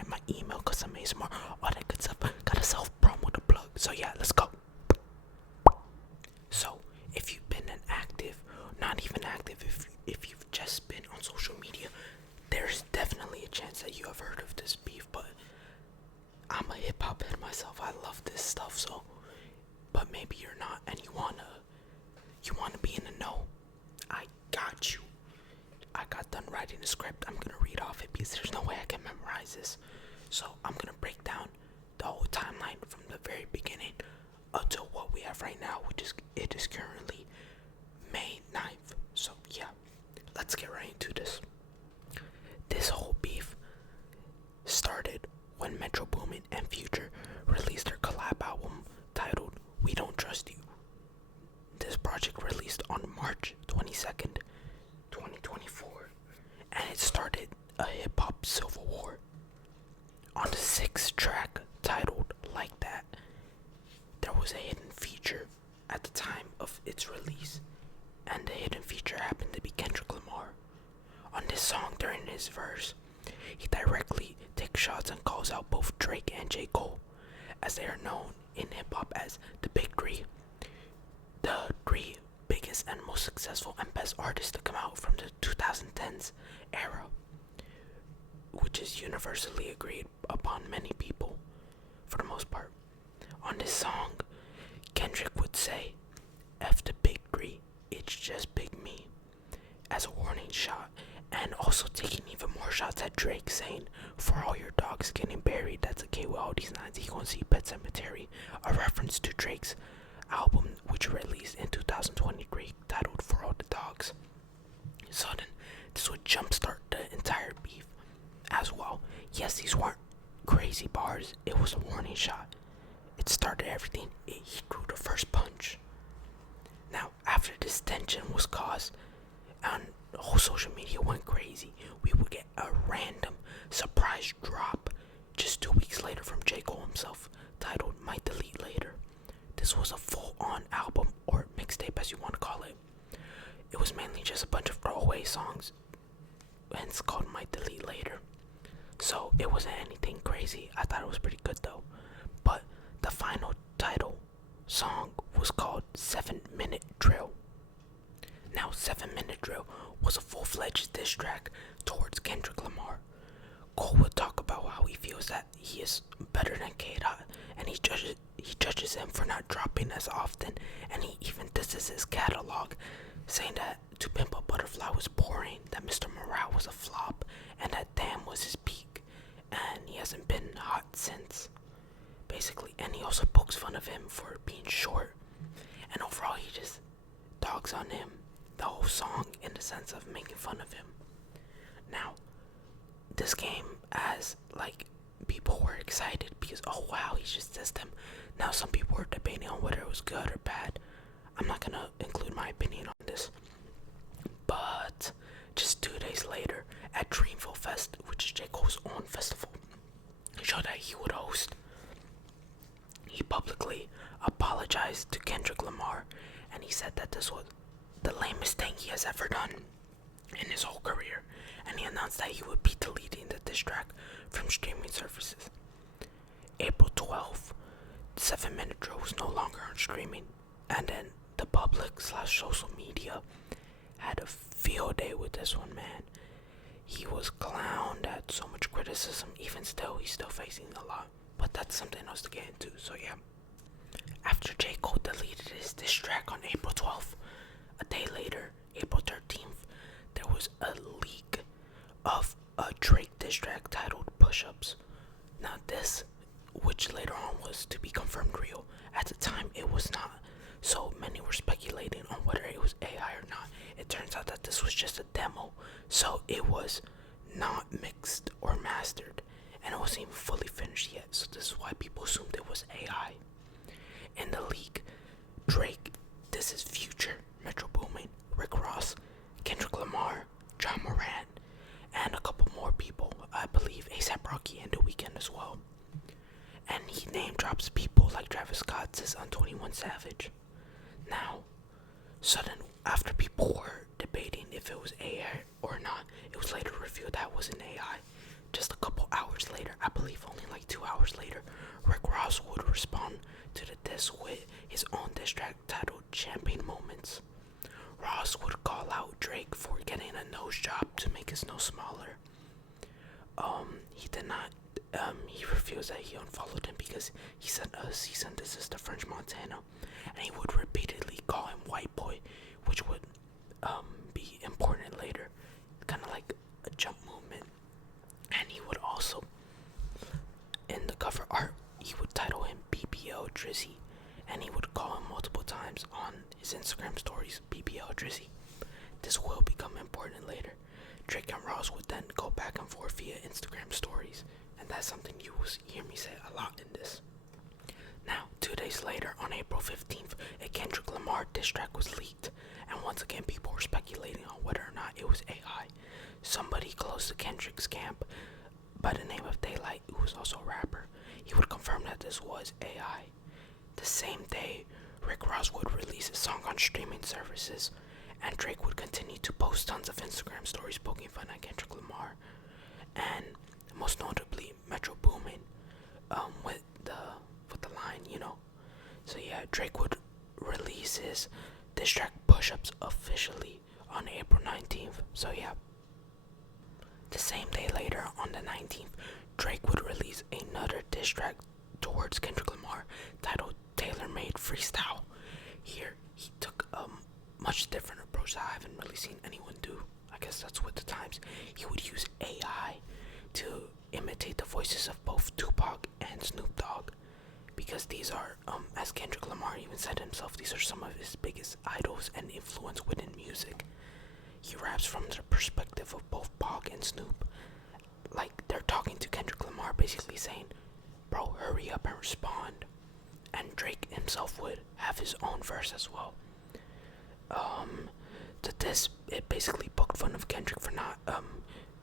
Snapchat, my email, custom ASMR, all that good stuff. Got a self-promo to plug. So yeah, let's go. So, if you've been an active, not even active, if you've just been on social media, there's definitely a chance that you have heard of this beef, but I'm a hip-hop head myself. I love this stuff, so, but maybe you're not, and you wanna be in the know. I got you. I got done writing the script. I'm gonna read off it because there's no way I can memorize this. So I'm gonna break down the whole timeline from the very beginning until what we have right now, which is it is currently May 9th. So yeah, let's get right into this. This whole beef started when Metro Boomin and Future released their collab album titled We Don't Trust You. This project released on March 22nd, 2024, and it started a hip-hop civil war. On the 6th track, titled Like That, there was a hidden feature at the time of its release, and the hidden feature happened to be Kendrick Lamar. On this song, during his verse, he directly takes shots and calls out both Drake and J. Cole, as they are known in hip-hop as the Big Three. The three biggest and most successful and best artists to come out from the 2010s era, which is universally agreed upon many people, for the most part. On this song, Kendrick would say, F the Big Three, it's just Big Me, as a warning shot, and also taking even more shots at Drake, saying, for all your dogs getting buried, that's okay with all these lines, he gonna see Pet Cemetery, a reference to Drake's album which released in 2023 titled For All the Dogs. So then this would jumpstart the entire beef as well. Yes, these weren't crazy bars, it was a warning shot. It started everything. He threw the first punch. Now after this tension was caused and the whole social media went crazy, we would get a random surprise drop just 2 weeks later from J. Cole himself titled Might Delete Later. This was a full-on album, or mixtape as you want to call it. It was mainly just a bunch of throwaway songs, and it's called Might Delete Later. So it wasn't anything crazy. I thought it was pretty good though. But the final title song was called 7 Minute Drill. Now 7 Minute Drill was a full-fledged diss track towards Kendrick Lamar. Cole would talk about how he feels that he is better than K-Dot, and he judges him for not dropping as often, and he even disses his catalog, saying that To Pimp a Butterfly was boring, that Mr. Morale was a flop, and that Damn was his peak, and he hasn't been hot since, basically. And he also pokes fun of him for being short, and overall he just dogs on him the whole song in the sense of making fun of him. Now, this came as, like, people were excited because, oh wow, he just dissed him. Now some people were debating on whether it was good or bad. I'm not gonna include my opinion on this. But just 2 days later at Dreamville Fest, which is J. Cole's own festival, show that he would host, he publicly apologized to Kendrick Lamar, and he said that this was the lamest thing he has ever done in his whole career, and he announced that he would be deleting the diss track from streaming services. April 12th, 7 Minute Drill was no longer on streaming, and then the public / social media had a field day with this one, man. He was clowned at so much criticism. Even still, he's still facing a lot, but that's something else to get into. So yeah, after J. Cole deleted his diss track on April 12th, a day later, April 13th, there was a leak of a Drake diss track titled Push-Ups. Now this, which later on was to be confirmed real, at the time it was not, so many were speculating on whether it was AI or not. It turns out that this was just a demo, so it was not mixed or mastered, and it wasn't even fully finished yet, so this is why people assumed it was AI. In the leak, Drake, this is Future, Metro Boomin, Rick Ross, Kendrick Lamar, John Moran, and a couple more people. I believe ASAP Rocky and The Weeknd as well. And he name drops people like Travis Scott says on 21 Savage. Now, suddenly, after people were debating if it was AI or not, it was later revealed that it wasn't AI. Just a couple hours later, I believe only like 2 hours later, Rick Ross would respond to the diss with his own diss track titled Champagne Moments. Ross would call out Drake for getting a nose job to make his nose smaller. He did not, he refused that he unfollowed him because he sent a cease and desist to French Montana, and he would repeatedly call him white boy, which would be important later, kind of like a jump movement. And he would also, in the cover art, he would title him BBL Drizzy, and he would call him multiple times on his Instagram stories BBL Drizzy. This will become important later. Drake and Ross would then go back and forth via Instagram stories, and that's something you will hear me say a lot in this. Now, 2 days later, on April 15th, a Kendrick Lamar diss track was leaked, and once again people were speculating on whether or not it was AI. Somebody close to Kendrick's camp by the name of Daylight, who was also a rapper, he would confirm that this was AI. The same day, Rick Ross would release a song on streaming services, and Drake would continue to post tons of Instagram stories poking fun at Kendrick Lamar, and most notably Metro Boomin, with the line, you know. So yeah, Drake would release his diss track Push-Ups officially on April 19th. So yeah. The same day later, on the 19th, Drake would release another diss track towards Kendrick Lamar titled Tailor Made Freestyle. Here, he took a much different approach that I haven't really seen anyone do. I guess that's with the times. He would use AI to imitate the voices of both Tupac and Snoop Dogg, because these are, as Kendrick Lamar even said himself, these are some of his biggest idols and influence within music. He raps from the perspective of both Pac and Snoop. Like, they're talking to Kendrick Lamar, basically saying, bro, hurry up and respond. And Drake himself would have his own verse as well. It basically poked fun of Kendrick for not,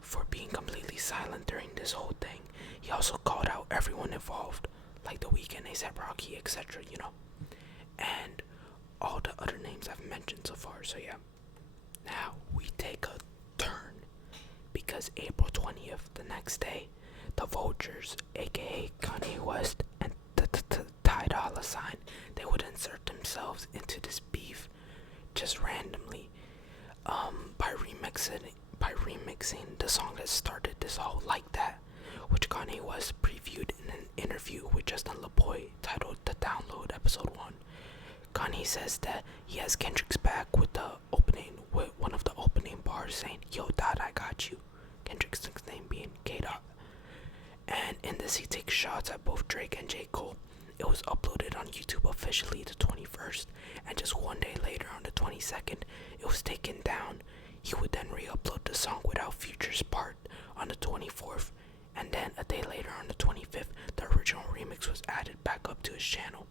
for being completely silent during this whole thing. He also called out everyone involved, like The Weeknd, A$AP Rocky, etc., you know, and all the other names I've mentioned so far. So yeah, now we take a turn, because April 20th, the next day, the Vultures, aka Kanye West and Ty Dolla $ign, they would insert themselves into this beef just randomly, by remixing the song that started this whole Like That, which Kanye West previewed in an interview with Justin LaBoy titled The Download Episode 1. Kanye says that he has Kendrick's back with one of the opening bars saying, "Yo, Dot, I got you." Kendrick's nickname being K-Dot. And in this, he takes shots at both Drake and J. Cole. It was uploaded on YouTube officially the 21st, and just one day later, on the 22nd, it was taken down. He would then re-upload the song without Future's part on the 24th, and then a day later, on the 25th, the original remix was added back up to his channel.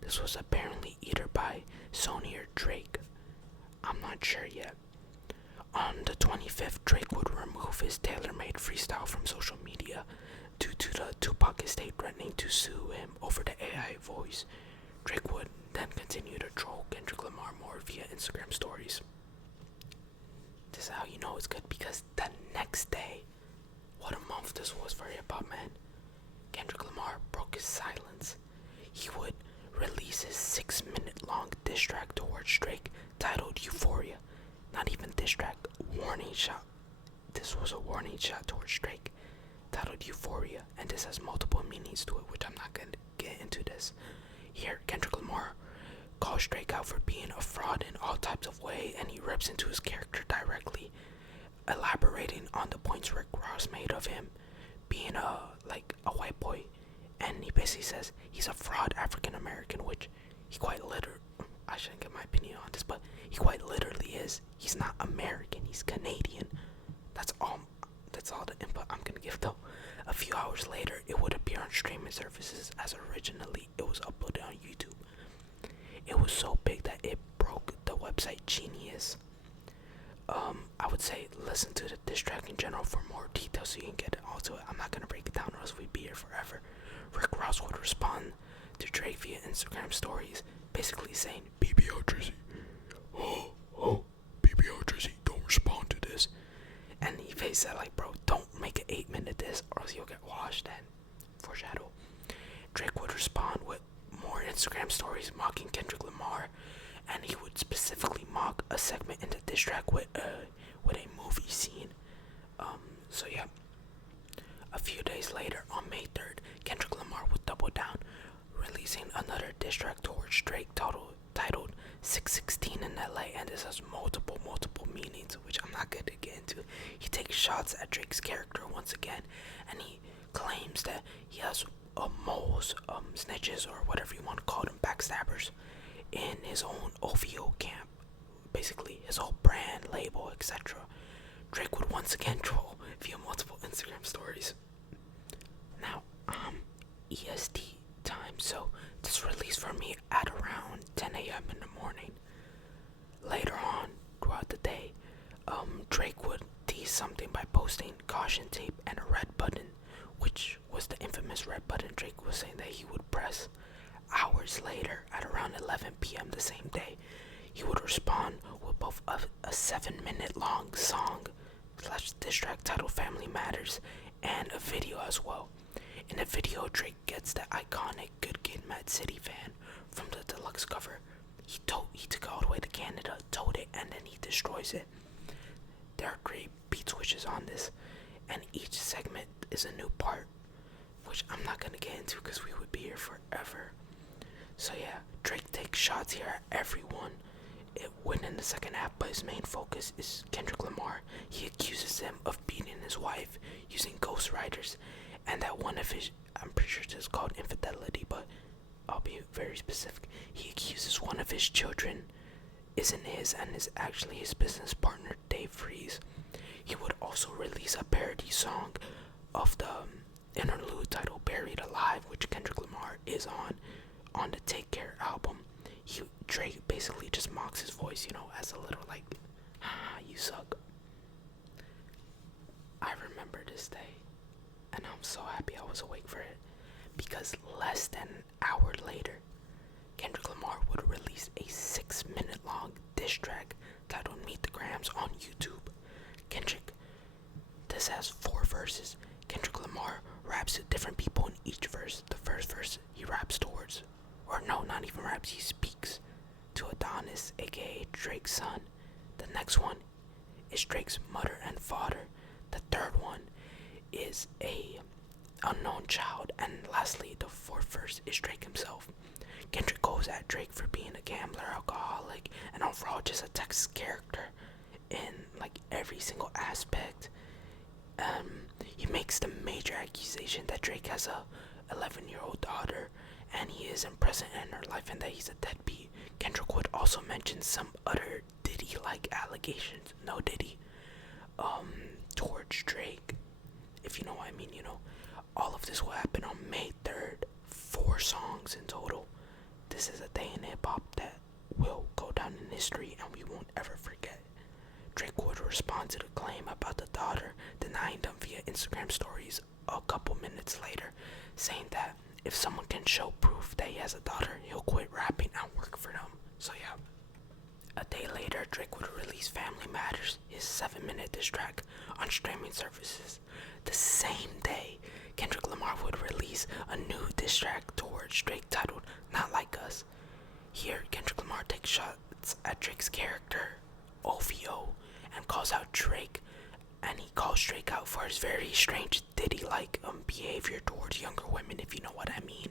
This was apparently either by Sony or Drake. I'm not sure yet. On the 25th, Drake would remove his tailor-made freestyle from social media due to the Tupac estate threatening to sue him over the AI voice. Drake would then continue to troll Kendrick Lamar more via Instagram stories. This is how you know it's good, because the next day, what a month this was for hip-hop, man. Kendrick Lamar broke his silence. He would release his 6-minute-long diss track towards Drake titled Euphoria. Not even diss track, warning shot. This was a warning shot towards Drake titled Euphoria, and this has multiple meanings to it, which I'm not going to get into this. Here, Kendrick Lamar calls Drake out for being a fraud in all types of ways, and he rips into his character directly, elaborating on the points Rick Ross made of him being a white boy. And he basically says he's a fraud African American, which he quite literally, I shouldn't get my opinion on this, but he quite literally is. He's not American, he's Canadian. That's all the input I'm gonna give, though. A few hours later, it would appear on streaming services, as originally it was uploaded on YouTube. It was so big that it broke the website Genius. I would say listen to the diss track in general for more details so you can get it all to it. I'm not gonna break it down or else we'd be here forever. Rick Ross would respond to Drake via Instagram stories, basically saying, "BBL Drizzy, BBL Drizzy, don't respond to this." And he basically said, like, bro, don't make it the 8-minute diss, or else you'll get washed. And foreshadow. Drake would respond with more Instagram stories mocking Kendrick Lamar, and he would specifically mock a segment in the diss track with a movie scene. So yeah. A few days later, on May 3rd, Kendrick Lamar would double down, releasing another diss track towards Drake titled 616 in LA, and this has multiple meanings, which I'm not going to get into. He takes shots at Drake's character once again, and he claims that he has moles, snitches, or whatever you want to call them, backstabbers, in his own OVO camp, basically his whole brand, label, etc. Drake would once again troll via multiple Instagram stories. Now, EST time, so this released for me at around 10 a.m. in the morning. Later on, throughout the day, Drake would tease something by posting caution tape and a red button, which was the infamous red button Drake was saying that he would press. Hours later, at around 11 p.m. the same day, he would respond with both a 7-minute long song / diss track titled Family Matters and a video as well. In the video, Drake gets the iconic Good Kid, Mad City fan from the deluxe cover. He took it all the way to Canada, towed it, and then he destroys it. There are great beat switches on this, and each segment is a new part, which I'm not going to get into because we would be here forever. So yeah, Drake takes shots here at everyone within the second half, but his main focus is Kendrick Lamar. He accuses him of beating his wife using ghostwriters, and that one of his, I'm pretty sure this is called infidelity, but I'll be very specific. He accuses one of his children isn't his and is actually his business partner, Dave Freeze. He would also release a parody song of the interlude titled Buried Alive, which Kendrick Lamar is on the Take Care album. Drake basically just mocks his voice, as a little like, you suck. I remember this day, and I'm so happy I was awake for it, because less than an hour later, Kendrick Lamar would release a 6-minute long diss track titled Meet the Grams on YouTube. This has 4 verses. Kendrick Lamar raps to different people in each verse. The first verse he raps towards, or no, not even raps, he speaks to Adonis, aka Drake's son. The next one is Drake's mother and father. The third one is a unknown child, and lastly, the 4th verse is Drake himself. Kendrick goes at Drake for being a gambler, alcoholic, and overall just a Texas character in like every single aspect. He makes the major accusation that Drake has a 11-year-old daughter, and he isn't present in her life, and that he's a deadbeat. Kendrick would also mention some other Diddy-like allegations, no Diddy, towards Drake, if you know what I mean. All of this will happen on May 3rd, 4 songs in total. This is a day in hip-hop that will go down in history, and we won't ever forget. Drake would respond to the claim about the daughter, denying them via Instagram stories a couple minutes later, saying that if someone can show proof that he has a daughter, he'll quit rapping and work for them. So yeah. A day later, Drake would release Family Matters, his 7-minute diss track, on streaming services. The same day, Kendrick Lamar would release a new diss track towards Drake titled Not Like Us. Here, Kendrick Lamar takes shots at Drake's character, OVO, and calls out Drake, and he calls Drake out for his very strange Diddy-like behavior towards younger women, if you know what I mean.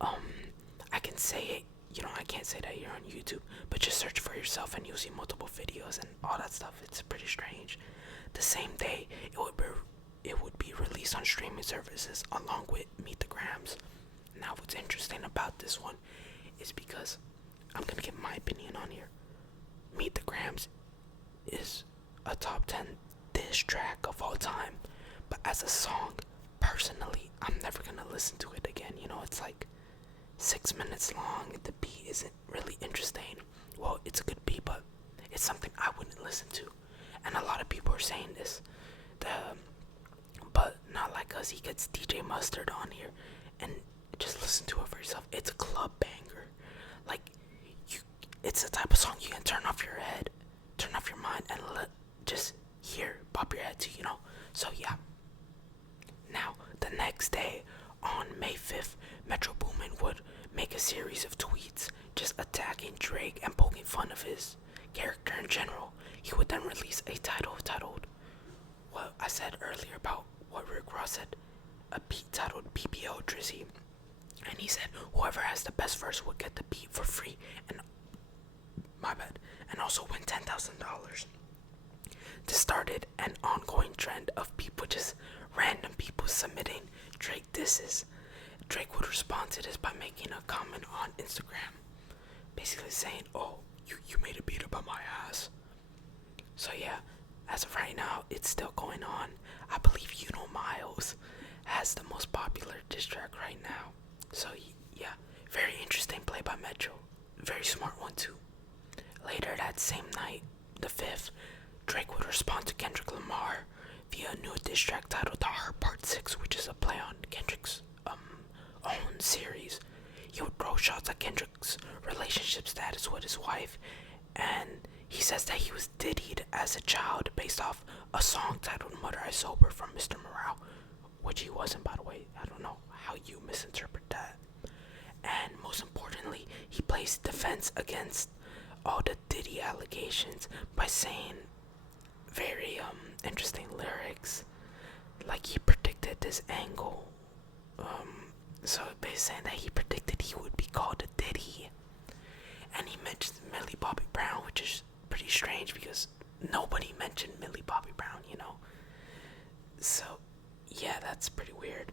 I can say it, I can't say that here on YouTube, but just search for yourself and you'll see multiple videos and all that stuff. It's pretty strange. The same day, it would be released on streaming services along with Meet the Grams. Now, what's interesting about this one is because I'm gonna give my opinion on here. Meet the Grams is a top 10 diss track of all time, but as a song, personally, I'm never gonna listen to it again. It's like 6 minutes long. The beat isn't really interesting. Well, it's a good beat, but it's something I wouldn't listen to. And a lot of people are saying this. But Not Like Us, he gets DJ Mustard on here, and just listen to it for yourself. It's a club banger. It's the type of song you can turn off your head, turn off your mind, and just hear, pop your head to. So yeah, Now, the next day, on May 5th, Metro Boomin would make a series of tweets just attacking Drake and poking fun of his character in general. He would then release a title titled what I said earlier about what Rick Ross said, a beat titled BBL Drizzy. And he said whoever has the best verse would get the beat for free and also win $10,000. This started an ongoing trend of people, just random people submitting Drake disses. Drake would respond to this by making a comment on Instagram, basically saying, "Oh, you made a beat about my ass." So yeah, as of right now, it's still going on. I believe Miles has the most popular diss track right now. So yeah, very interesting play by Metro. Very smart one too. Later that same night, the 5th, Drake would respond to Kendrick Lamar via a new diss track titled The Heart Part 6, which is a play on Kendrick's own series. He would throw shots at Kendrick's relationship status with his wife, and he says that he was diddied as a child based off a song titled Mother I Sober from Mr. Morale, which he wasn't, by the way. I don't know how you misinterpret that. And most importantly, he plays defense against all the Diddy allegations by saying very interesting lyrics, like he predicted this angle. So basically saying that he predicted he would be called a Diddy, and he mentions Millie Bobby Brown, which is pretty strange because nobody mentioned Millie Bobby Brown, So yeah, that's pretty weird.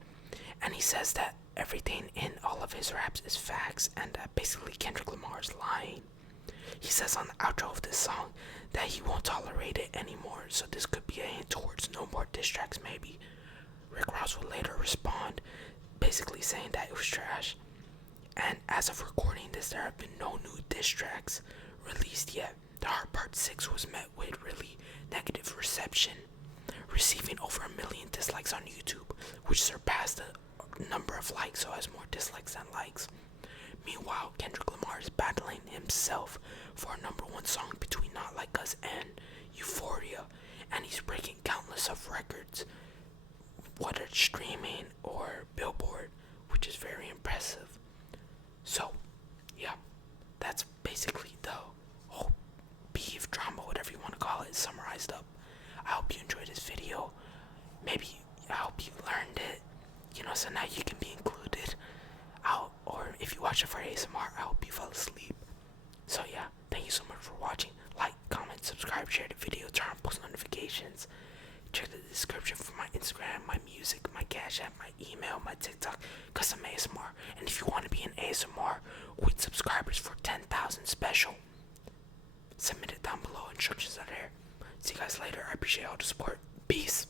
And he says that everything in all of his raps is facts, and that basically Kendrick Lamar is lying. He says on the outro of this song that he won't tolerate it anymore, so this could be a hint towards no more diss tracks maybe. Rick Ross would later respond, basically saying that it was trash. And as of recording this, there have been no new diss tracks released yet. The Heart Part 6 was met with really negative reception, receiving over 1 million dislikes on YouTube, which surpassed the number of likes, so has more dislikes than likes. Meanwhile, Kendrick Lamar is battling himself for a #1 song between Not Like Us and Euphoria, and he's breaking countless of records, whether it's streaming or Billboard, which is very impressive. So, yeah, that's basically the whole beef drama, whatever you want to call it, summarized up. I hope you enjoyed this video. Maybe I hope you learned it, so now you can be included. Or if you watch it for ASMR, I hope you fell asleep. So yeah, thank you so much for watching. Like, comment, subscribe, share the video, turn on post notifications. Check the description for my Instagram, my music, my Cashapp, my email, my TikTok, custom ASMR. And if you want to be an ASMR with subscribers for 10,000 special, submit it down below. Instructions are there. See you guys later. I appreciate all the support. Peace.